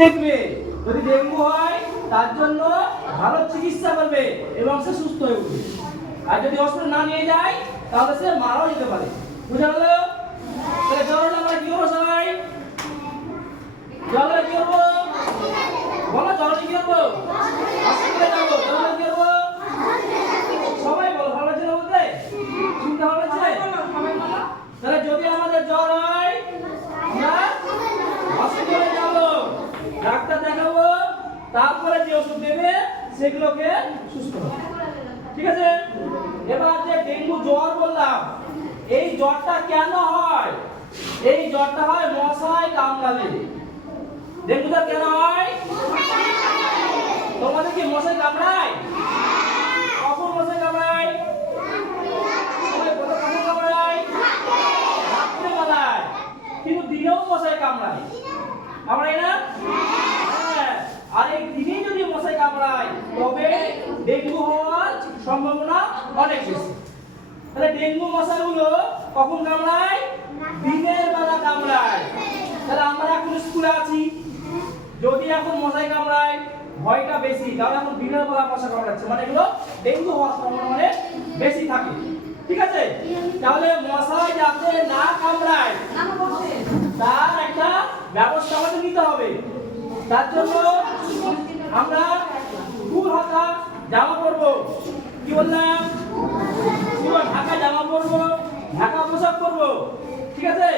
দেখবে যদি ডেঙ্গু হয় তার জন্য ভালো চিকিৎসা করবে এবং সে সুস্থ হয়ে উঠবে। আর যদি হসপিটাল না নিয়ে যায় তাহলে সে মারাও যেতে পারে। বুঝা গেল? তাহলে জ্বর হলে আমরা কি করবো সবাই? জ্বর হলে কি করবো? বলো, জ্বর হলে কি করবো? হসপিটালে যাবো। জ্বর হলে কি করবো? সবাই বলো, ভালো লাগছে না বলতে? শুনতে ভালো লাগছে? তাহলে যদি আমাদের জ্বর হয় আমরা হসপিটালে যাবো, ডাক্তার দেখাবো, তারপরে যে ওষুধ দেবে সেগুলোকে সুস্থ হবে। ঠিক আছে? এবার যে ডেঙ্গু জ্বর বললাম, এই জ্বরটা কেন হয়? এই জ্বরটা হয় মশায় কামড়ালে। ডেঙ্গুটা কেন হয়? তোমাদের কি মশায় কামড়ায়? কখন মশায় কামড়ায়? সবাই বলো, কখন কামড়ায়? রাত্রে বেলায়। কিন্তু দিনেও মশায় কামড়ায়। কামড়ায় না? হ্যাঁ। আর এই দিনে যদি মশায় কামড়ায় তবে ডেঙ্গু হওয়ার সম্ভাবনা অনেক বেশি। তাহলে ডেঙ্গু মশাগুলো কখন কামড়ায়? দিনের বেলা কামড়ায়। তাহলে আমরা এখন স্কুলে আছি, যদি এখন মশায় কামড়ায় ভয়টা বেশি, কারণ এখন দিনের বেলা মশা কামড়াচ্ছে, মানে এগুলো ডেঙ্গু হওয়ার সম্ভাবনা অনেক বেশি থাকে। ঠিক আছে? তাহলে মশায় যাতে না কামড়ায় তার একটা ব্যবস্থা আমাদের নিতে হবে। তার জন্য আমরা ফুল হাতা জামা পরবো। কি বললাম? পুরো ঢাকা জামা পরবো, ঢাকা পোশাক পরবো। ঠিক আছে?